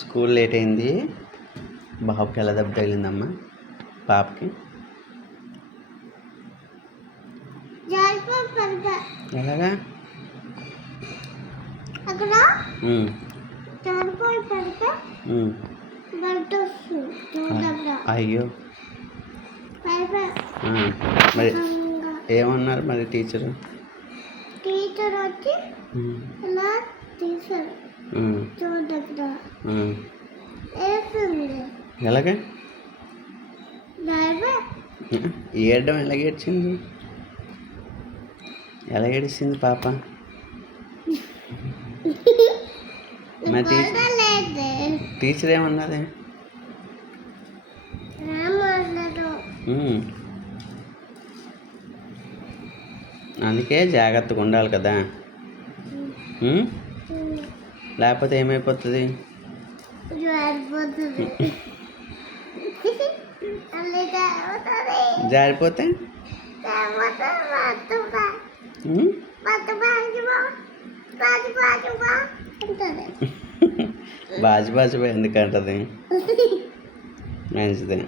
School late అయింది. బాబుకి ఎలా దెబ్బ తగిలిందమ్మా? పాపకి ఎలాగా? అయ్యో, మరి ఏమన్నారు మరి టీచర్ వచ్చి ఇలా తీసారు. ఎలాగా ఏడడం? ఎలా ఏడ్చింది? ఎలా ఏడిచింది పాప? మరి టీచర్ ఏమన్నది? అందుకే జాగ్రత్తగా ఉండాలి కదా, లేకపోతే ఏమైపోతుంది? జారిపోతే బాజు బాజు ఎందుకంటది? మంచిదే.